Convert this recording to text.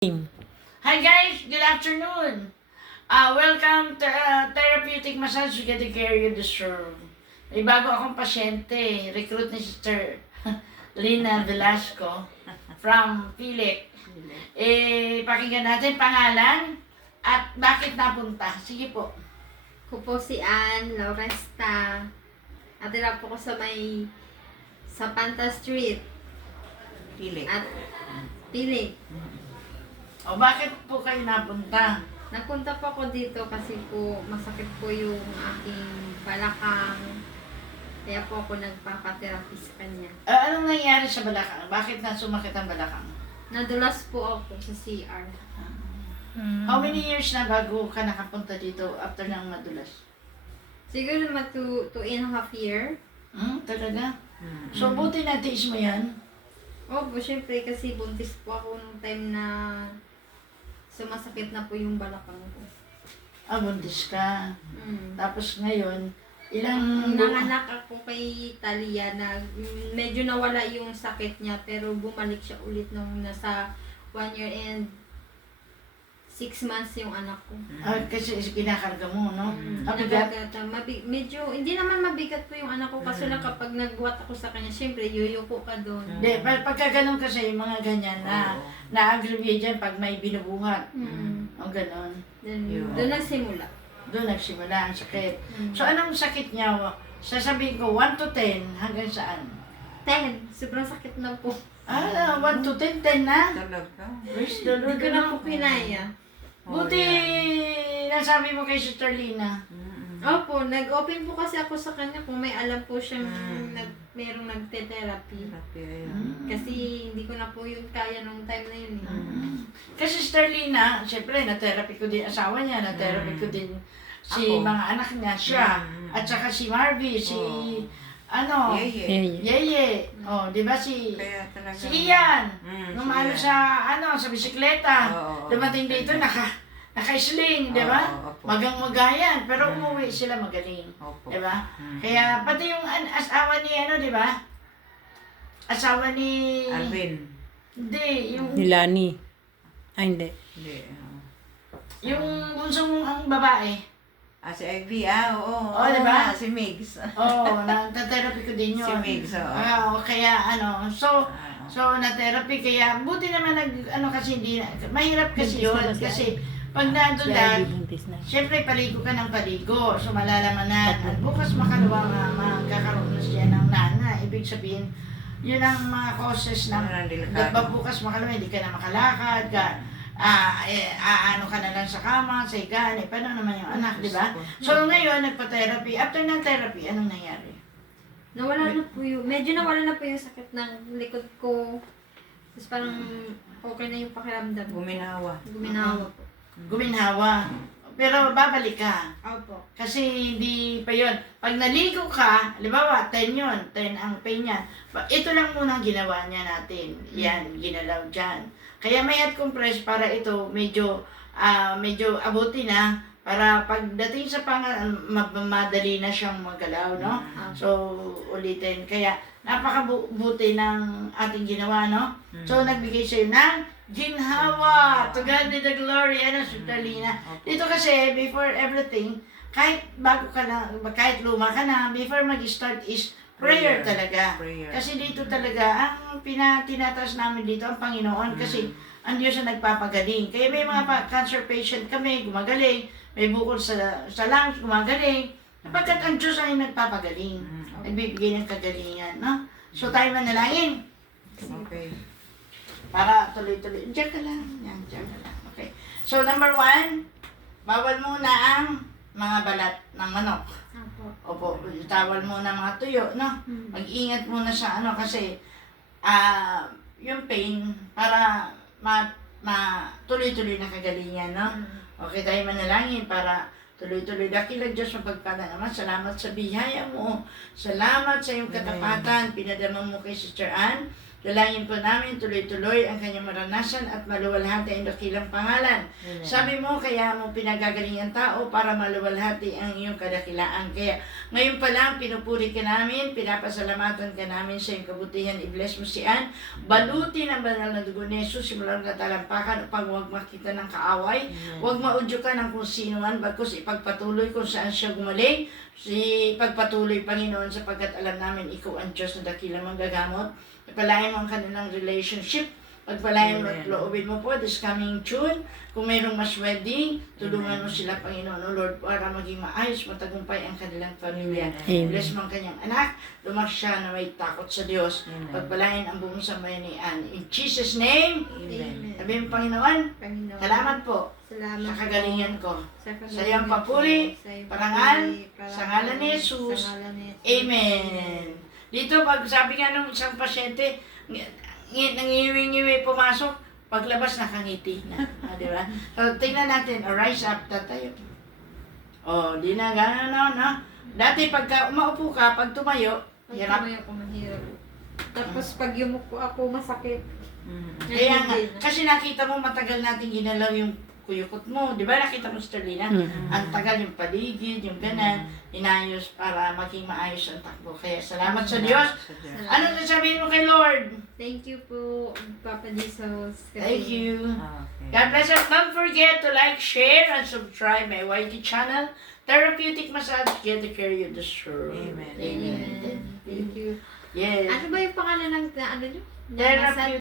Hi guys, good afternoon. Welcome to Therapeutic Massage to get the care you deserve. May bago akong pasyente, recruit ni Sister Lina Velasco from Pilik. Pakinggan natin pangalan at bakit napunta. Sige po. Ko po si Ann Lauresta. Atira po ko sa Panta Street Pili. at Piling. O bakit po kayo napunta? Nagpunta po ako dito kasi po masakit po yung aking balakang. Kaya po ako nagpapatherapy sa kanya. Anong nangyari sa balakang? Bakit na sumakit ang balakang? Nadulas po ako sa CR. How many years na bago ka nakapunta dito after ng madulas? Siguro naman 2.5 year. Talaga? So buti na tiis mo yan? Opo, syempre kasi buntis po ako nung time na sumasakit na po yung balakang ko. Buntis ka. Tapos ngayon, ilang Nanganak ako kay Talia na medyo nawala yung sakit niya pero bumalik siya ulit nung nasa 1 year and 6 months yung anak ko. kasi kinakarga mo, no? Mabigat. Medyo, hindi naman mabigat po yung anak ko kasi lang kapag nagbuhat ako sa kanya, syempre yuyuko ka doon. Hindi, pagka ganun kasi yung mga ganyan na na-aggravate dyan pag may binubuhat. O ganon. Doon nagsimula. Doon nagsimula ang sakit. So anong sakit niya? Sasabihin ko 1 to 10 hanggang saan? 10. Sobrang sakit na po. 1 to 10, 10 na? Talaga. Praise the Hindi Lord. ko na po kinaya. Buti nasabi mo kay Sister Lina. Opo, nag-open po kasi ako sa kanya kung may alam po siyang merong nagte-therapy. Kasi hindi ko na po yun kaya nung time na yun. Kasi Sister Lina, syempre, na-therapy ko din asawa niya, na-therapy ko din Ako. mga anak niya, siya, at saka si Marvy, Yeye. Di ba Kaya talaga. si Ian, nung si Ian. sa bisikleta, Oo. dumating dito, naka-sling, di ba? Oo, opo. Magang-magayan, pero umuwi sila magaling. Opo. Di ba? Kaya pati yung asawa ni di ba? Asawa ni... Alvin. Hindi, yung... Nilani. Ay, hindi. Hindi. Yung bunsong ang babae. Si Ivy, oo. Oo, diba? Si Migs. Na-therapy ko din yun. Si Migs, oo. Kaya na-therapy, kaya buti naman kasi hindi, mahirap kasi yun. Kasi pag nadulat, syempre paligo ka ng paligo, so malalaman at bukas makalawa magkakaroon na siya ng nana. Ibig sabihin, yun ang mga causes ng bukas makalawa, hindi ka na makalakad, ano ka na lang sa kama, sa higaan, paano naman yung anak, di ba? So ngayon, nagpa-therapy. After ng therapy, anong nangyari? Medyo nawala na po yung sakit ng likod ko. Tapos parang okay na yung pakiramdam. Guminawa. Guminawa po. Guminhawa. Pero babalik ka. Opo. Kasi hindi pa yun. Pag naligo ka, halimbawa, 10 yun, 10 ang pain niya. Ito lang muna ang ginawa niya natin. Yan, ginalaw dyan. Kaya may head compress para ito medyo abuti na para pagdating sa madali na siyang magalaw, no? So, ulitin. Kaya, napakabuti ng ating ginawa, no? So, nagbigay siya ng ginhawa. To God be the glory. Sister Lina. Dito kasi, before everything, kahit bago ka na, kahit luma ka na, before mag-start is prayer talaga. Prayer. Kasi dito talaga, ang tinataas namin dito, ang Panginoon, kasi ang Diyos ang nagpapagaling. Kaya may mga cancer patient kami, gumagaling. May bukol sa lungs, gumagaling. Sapagkat ang Diyos ay nagpapagaling. Nagbibigay ng kagalingan, no? So tayo manalangin. Okay. Para tuloy-tuloy. Diyan ka lang. Yan, diyan ka lang. Okay. So, number 1, bawal muna ang mga balat ng manok. Opo. Opo, tawal muna mga tuyo, no? Mag-ingat muna sa kasi yung pain para tuloy-tuloy na kagalingan, no? Okay, tayo manalangin para tuloy-tuloy. Dakilang Diyos mapagpala naman. Salamat sa biyaya mo. Salamat sa iyong katapatan. Pinadama mo kay Sister Ann Dalangin po namin tuloy-tuloy ang kanyang maranasan at maluwalhati ang dakilang pangalan. Amen. Sabi mo, kaya mo pinagagaling ang tao para maluwalhati ang iyong kadakilaan. Kaya ngayon pa lang, pinupuri ka namin, pinapasalamatan ka namin sa iyong kabutihan. I-bless mo si Ann. Balutin ang banal na dugo ni Jesus, simulang katalampakan upang huwag makita ng kaaway. Huwag maudyukan ng kung sino man, bagkus ipagpatuloy kung saan siya gumaling. Ipagpatuloy, Panginoon, sapagkat alam namin ikaw ang Diyos na dakilang manggagamot. Pagpalain mo ang kanilang relationship. Pagpalain mo at Amen. loobin mo po this coming June. Kung mayroong mas wedding, tulungan mo sila, Panginoon, O Lord, para maging maayos, matagumpay ang kanilang pamilya. Amen. Bless mo ang kanyang anak. Lumak siya na may takot sa Diyos. Amen. Pagpalain ang buong sambayan ni Anne. In Jesus' name, Amen. sabi mo, Panginoon, Panginoon. salamat po Salamat sa po. kagalingan ko. Sa Sa iyong papuri, parangal, sa ngalan ni Jesus. Amen. Dito, pag sabi nga nung isang pasyente, nangiwi-ngiwi pumasok, paglabas nakangiti na. Di ba? So, tingnan natin, rise up, tatayo. Di na gano'n, no? Dati, pagka umaupo ka, pag tumayo, hirap. Hirap. Ako mahirap. Tapos pag yumuko ako, masakit. Mm. Kaya nga, Hindi na. kasi nakita mo matagal natin ginalaw yung kuyukot mo. Di ba nakita mo, Sterlina? Ang tagal yung paligid, yung ganan, inayos para maging maayos ang takbo. Kaya salamat sa Diyos. Sa Diyos. Ano sasabihin mo kay Lord? Thank you po, Papa Jesus. Thank you. Okay. God bless us. Don't forget to like, share, and subscribe my YT channel. Therapeutic Massage. Get the care you deserve. Amen. Amen. Amen. Thank you. Yes. Ano ba yung pangalan ng ano nyo? Therapeutic